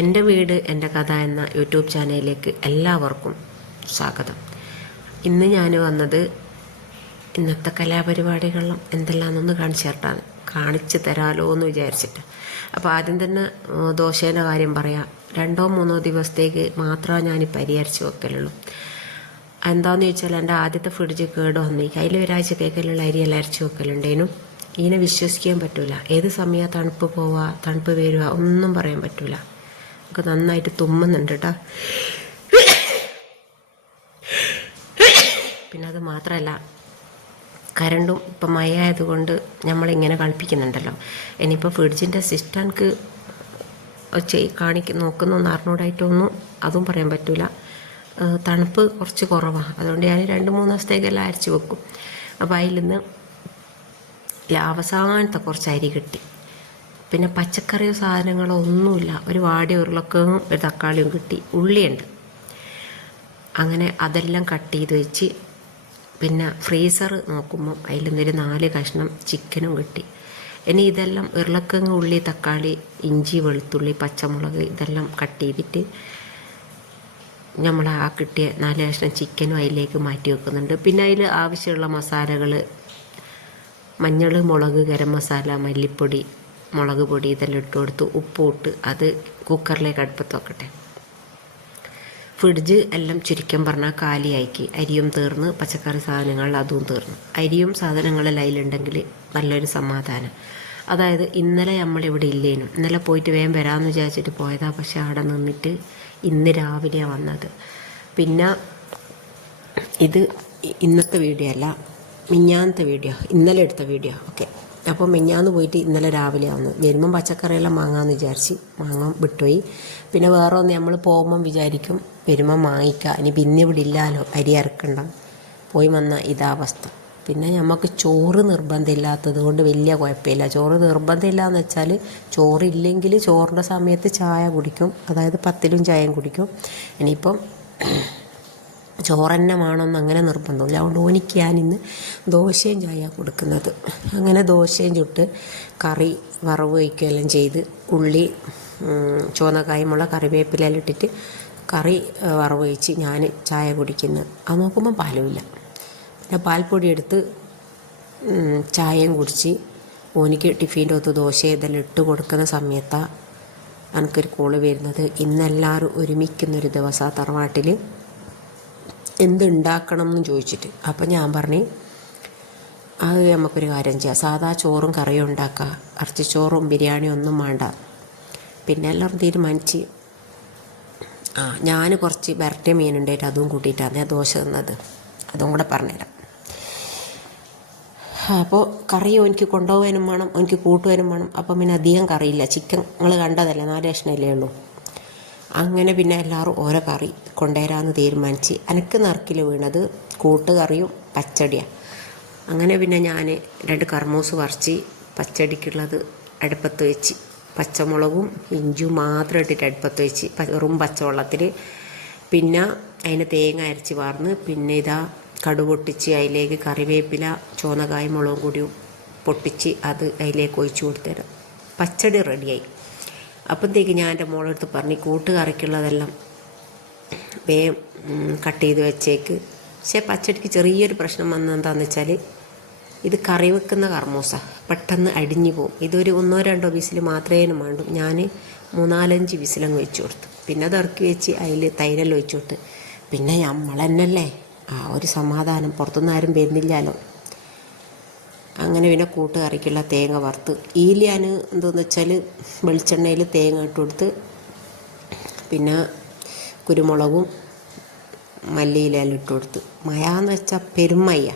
എൻ്റെ വീട് എൻ്റെ കഥ എന്ന യൂട്യൂബ് ചാനലിലേക്ക് എല്ലാവർക്കും സ്വാഗതം. ഇന്ന് ഞാൻ വന്നത് ഇന്നത്തെ കലാപരിപാടികളിലും എന്തെല്ലാമെന്നൊന്ന് കാണിച്ചു തരാമല്ലോ എന്ന് വിചാരിച്ചിട്ട്. അപ്പോൾ ആദ്യം തന്നെ ദോശേൻ്റെ കാര്യം പറയാം. 2-3 ദിവസത്തേക്ക് മാത്രമേ ഞാൻ പരിഹരിച്ച് വെക്കലുള്ളൂ. എന്താണെന്ന് ചോദിച്ചാൽ എൻ്റെ ആദ്യത്തെ ഫ്രിഡ്ജ് കേട് വന്നേക്ക്. അതിൽ ഒരാഴ്ച കേൾക്കലുള്ള അരിയെല്ലാം അരച്ച് വെക്കലുണ്ടേനും. ഇതിനെ വിശ്വസിക്കാൻ പറ്റില്ല. ഏത് സമയത്ത് തണുപ്പ് പോവുക തണുപ്പ് വരിക ഒന്നും പറയാൻ പറ്റില്ല. ഒക്കെ നന്നായിട്ട് തുമ്മുന്നുണ്ട് കേട്ടോ. പിന്നെ അത് മാത്രമല്ല, കരണ്ടും ഇപ്പം മഴ ആയതുകൊണ്ട് നമ്മളിങ്ങനെ കളിപ്പിക്കുന്നുണ്ടല്ലോ. ഇനിയിപ്പോൾ ഫ്രിഡ്ജിൻ്റെ സിസ്റ്റൻക്ക് നോക്കുന്നൊന്നും അറിഞ്ഞൂടായിട്ടൊന്നും അതും പറയാൻ പറ്റില്ല. തണുപ്പ് കുറച്ച് കുറവാണ്. അതുകൊണ്ട് ഞാൻ 2-3 ദിവസത്തേക്കെല്ലാം അരച്ച് വെക്കും. അപ്പോൾ അതിൽ നിന്ന് അവസാനത്തെ കുറച്ച് അരി കിട്ടി. പിന്നെ പച്ചക്കറിയോ സാധനങ്ങളോ ഒന്നുമില്ല. ഒരു വാടിയ ഉരുളക്കിഴങ്ങും ഒരു തക്കാളിയും കിട്ടി. ഉള്ളിയുണ്ട്. അങ്ങനെ അതെല്ലാം കട്ട് ചെയ്ത് വെച്ച് പിന്നെ ഫ്രീസർ നോക്കുമ്പം അതിൽ നിന്നൊരു 4 കഷ്ണം ചിക്കനും കിട്ടി. ഇനി ഇതെല്ലാം ഉരുളക്കിഴങ്ങ്, ഉള്ളി, തക്കാളി, ഇഞ്ചി, വെളുത്തുള്ളി, പച്ചമുളക് ഇതെല്ലാം കട്ട് ചെയ്തിട്ട് നമ്മൾ ആ കിട്ടിയ 4 കഷ്ണം ചിക്കനും അതിലേക്ക് മാറ്റി വെക്കുന്നുണ്ട്. പിന്നെ അതിൽ ആവശ്യമുള്ള മസാലകൾ മഞ്ഞൾ, മുളക്, ഗരം മസാല, മല്ലിപ്പൊടി, മുളക് പൊടി ഇതെല്ലാം ഇട്ട് കൊടുത്ത് ഉപ്പ് ഇട്ട് അത് കുക്കറിലേക്ക് അടുപ്പത്ത് വെക്കട്ടെ. ഫ്രിഡ്ജ് എല്ലാം ചുരുക്കം പറഞ്ഞാൽ കാലിയാക്കി. അരിയും തീർന്ന്, പച്ചക്കറി സാധനങ്ങൾ അതും തീർന്നു. അരിയും സാധനങ്ങളെല്ലാം അതിലുണ്ടെങ്കിൽ നല്ലൊരു സമാധാനം. അതായത് ഇന്നലെ നമ്മളിവിടെ ഇല്ലേനും. ഇന്നലെ പോയിട്ട് വേഗം വരാമെന്ന് വിചാരിച്ചിട്ട് പോയതാണ്. പക്ഷെ അവിടെ നിന്നിട്ട് ഇന്ന് രാവിലെയാണ് വന്നത്. പിന്നെ ഇത് ഇന്നത്തെ വീഡിയോ അല്ല, മിഞ്ഞാന്നത്തെ വീഡിയോ, ഇന്നലെ എടുത്ത വീഡിയോ. ഓക്കെ. അപ്പോൾ മിഞ്ഞാന്ന് പോയിട്ട് ഇന്നലെ രാവിലെ വന്നു. വരുമ്പം പച്ചക്കറിയെല്ലാം വാങ്ങാമെന്ന് വിചാരിച്ച് വാങ്ങാൻ വിട്ടുപോയി. പിന്നെ വേറെ ഒന്ന് നമ്മൾ പോകുമ്പം വിചാരിക്കും വരുമ്പം വാങ്ങിക്കുക, ഇനി പിന്നെ ഇവിടെ ഇല്ലല്ലോ, അരി ഇറക്കണ്ട. പോയി വന്ന ഇതാവസ്ഥ. പിന്നെ നമുക്ക് ചോറ് നിർബന്ധമില്ലാത്തത് കൊണ്ട് വലിയ കുഴപ്പമില്ല. ചോറ് നിർബന്ധമില്ലാന്ന് വെച്ചാൽ ചോറില്ലെങ്കിൽ ചോറിൻ്റെ സമയത്ത് ചായ കുടിക്കും. അതായത് പത്തിലും ചായയും കുടിക്കും. ഇനിയിപ്പം ചോറ് തന്നെ വേണമെന്ന് അങ്ങനെ നിർബന്ധമില്ല. അതുകൊണ്ട് ഓനിക്ക് ഞാനിന്ന് ദോശയും ചായ കൊടുക്കുന്നത്. അങ്ങനെ ദോശയും ചുട്ട് കറി വറവ് വയ്ക്കുകയെല്ലാം ചെയ്ത് ഉള്ളി, ചുവന്നക്കായും മുളക്, കറിവേപ്പിലെല്ലാം ഇട്ടിട്ട് കറി വറവ് വയ്ച്ച് ഞാൻ ചായ കുടിക്കുന്നു. അത് നോക്കുമ്പോൾ പാലുമില്ല. പിന്നെ പാൽപ്പൊടി എടുത്ത് ചായയും കുടിച്ച് ഓനിക്ക് ടിഫിൻ്റെ ഒത്ത് ദോശ ഇതെല്ലാം ഇട്ട് കൊടുക്കുന്ന സമയത്താണ് എനിക്കൊരു കോള് വരുന്നത്. ഇന്നെല്ലാവരും ഒരുമിക്കുന്നൊരു ദിവസമാണ് തറവാട്ടിൽ. എന്തുണ്ടാക്കണം എന്ന് ചോദിച്ചിട്ട്. അപ്പം ഞാൻ പറഞ്ഞു അത് നമുക്കൊരു കാര്യം ചെയ്യാം, സാധാ ചോറും കറിയും ഉണ്ടാക്കുക, ഇറച്ചിച്ചോറും ബിരിയാണിയും ഒന്നും വേണ്ട. പിന്നെ എല്ലാവരും തീരുമാനിച്ച് ഞാൻ കുറച്ച് വരട്ടിയ മീനുണ്ടായിട്ട് അതും കൂട്ടിയിട്ടാണ് ഞാൻ ദോശ തന്നത്. അതും കൂടെ പറഞ്ഞുതരാം. അപ്പോൾ കറി എനിക്ക് കൊണ്ടുപോകാനും വേണം, എനിക്ക് കൂട്ടുവാനും വേണം. അപ്പം പിന്നെ അധികം കറിയില്ല. ചിക്കൻ നിങ്ങൾ കണ്ടതല്ലേ, 4 കഷ്ണമല്ലേ ഉള്ളൂ. അങ്ങനെ പിന്നെ എല്ലാവരും ഓരോ കറി കൊണ്ടുവരാമെന്ന് തീരുമാനിച്ച്. എനിക്ക് നറുക്കിൽ വീണത് കൂട്ടുകറിയും പച്ചടിയാണ്. അങ്ങനെ പിന്നെ ഞാൻ 2 കർമൂസ് പറിച്ച് പച്ചടിക്കുള്ളത് അടുപ്പത്ത് വെച്ച് പച്ചമുളകും ഇഞ്ചും മാത്രം ഇട്ടിട്ട് അടുപ്പത്ത് വെച്ച് വെറും പച്ചവെള്ളത്തിൽ. പിന്നെ അതിന് തേങ്ങ അരച്ച് വാർന്ന്, പിന്നെ ഇതാ കടുക് പൊട്ടിച്ച് അതിലേക്ക് കറിവേപ്പില, ചുവന്നക്കായും മുളകും കൂടി പൊട്ടിച്ച് അത് അതിലേക്ക് ഒഴിച്ച് കൊടുത്തരാം. പച്ചടി റെഡിയായി. അപ്പോഴത്തേക്ക് ഞാൻ എൻ്റെ മോളെടുത്ത് പറഞ്ഞു കൂട്ടുകറിക്കുള്ളതെല്ലാം വേഗം കട്ട് ചെയ്ത് വെച്ചേക്ക്. പക്ഷേ പച്ചടിക്ക് ചെറിയൊരു പ്രശ്നം വന്നതെന്താണെന്ന് വെച്ചാൽ ഇത് കറി വെക്കുന്ന കർമൂസ പെട്ടെന്ന് അടിഞ്ഞു പോകും. ഇതൊരു 1-2 വിസിൽ മാത്രമേ വേണ്ടൂ. ഞാൻ 3-4-5 വിസിലങ്ങ് വെച്ച് കൊടുത്തു. പിന്നെ അത് ഇറക്കി വെച്ച് അതിൽ തൈരെല്ലാം ഒഴിച്ചു കൊടുത്ത്. പിന്നെ നമ്മളെന്നല്ലേ ആ ഒരു സമാധാനം, പുറത്തുനിന്ന് ആരും വരുന്നില്ലല്ലോ. അങ്ങനെ പിന്നെ കൂട്ടുകറിക്കുള്ള തേങ്ങ വറുത്ത് ഞാൻ എന്താണെന്ന് വെച്ചാൽ വെളിച്ചെണ്ണയിൽ തേങ്ങ ഇട്ട് കൊടുത്ത് പിന്നെ കുരുമുളകും മല്ലിയിലെല്ലാം ഇട്ട് കൊടുത്ത്. മഴയെന്ന് വെച്ചാൽ പെരുമയ്യ.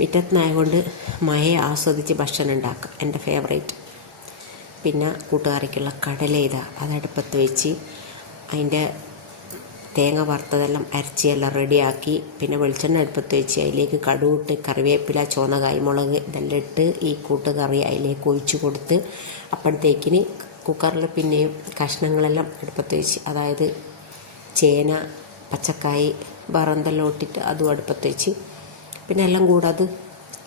മുറ്റത്തിനായതുകൊണ്ട് മഴ ആസ്വദിച്ച് ഭക്ഷണം ഉണ്ടാക്കുക എൻ്റെ ഫേവറേറ്റ്. പിന്നെ കൂട്ടുകറിക്കുള്ള കടല അതടുപ്പത്ത് വെച്ച് അതിൻ്റെ തേങ്ങ വറുത്തതെല്ലാം അരച്ചിയെല്ലാം റെഡിയാക്കി. പിന്നെ വെളിച്ചെണ്ണ അടുപ്പത്ത് വെച്ച് അതിലേക്ക് കടുകിട്ട് കറിവേപ്പില, ചുവന്നക്കായ് മുളക് ഇതെല്ലാം ഇട്ട് ഈ കൂട്ടുകറി അതിലേക്ക് ഒഴിച്ച് കൊടുത്ത് അപ്പോഴത്തേക്കിന് കുക്കറിൽ പിന്നെയും കഷ്ണങ്ങളെല്ലാം അടുപ്പത്ത് വെച്ച്, അതായത് ചേന, പച്ചക്കായ് വേറെന്തെല്ലാം ഇട്ടിട്ട് അതും അടുപ്പത്ത് വെച്ച് പിന്നെ എല്ലാം കൂടെ അത്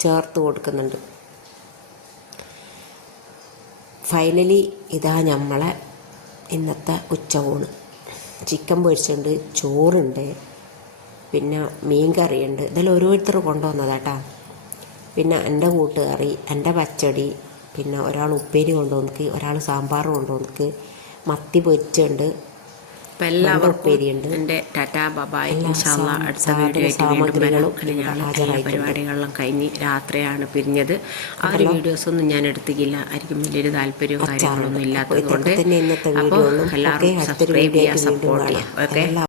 ചേർത്ത് കൊടുക്കുന്നുണ്ട്. ഫൈനലി ഇതാ നമ്മളെ ഇന്നത്തെ ഉച്ചയൂണ്. ചിക്കൻ പൊരിച്ചുണ്ട്, ചോറുണ്ട്, പിന്നെ മീൻ കറിയുണ്ട്. ഇതെല്ലാം ഓരോരുത്തർ കൊണ്ടുവന്നതാട്ടാ. പിന്നെ എൻ്റെ കൂട്ടുകറി, എൻ്റെ പച്ചടി, പിന്നെ ഒരാൾ ഉപ്പേരി കൊണ്ടുവന്നിക്ക്, ഒരാൾ സാമ്പാർ കൊണ്ടുവന്നിക്ക്, മത്തി പൊരിച്ചുണ്ട്, അപ്പം എല്ലാവർക്കും ഉപ്പേരിയുണ്ട്. എൻ്റെ ടാറ്റാ ബബായ്. എല്ലാ ഇൻഷാല്ലാ അടുത്ത വീഡിയോ ആയിട്ട് വീണ്ടും വരാം. അങ്ങനെ ഞങ്ങൾ എല്ലാ പരിപാടികളെല്ലാം കഴിഞ്ഞ് രാത്രിയാണ് പിരിഞ്ഞത്. ആ ഒരു വീഡിയോസൊന്നും ഞാൻ എടുത്തിക്കില്ല. ആയിരിക്കും വലിയൊരു താല്പര്യവും കാര്യങ്ങളൊന്നും ഇല്ലാത്തത് കൊണ്ട്. അപ്പോൾ എല്ലാവരും സബ്സ്ക്രൈബ് ചെയ്യുക, സപ്പോർട്ട് ചെയ്യുക. ഓക്കെ.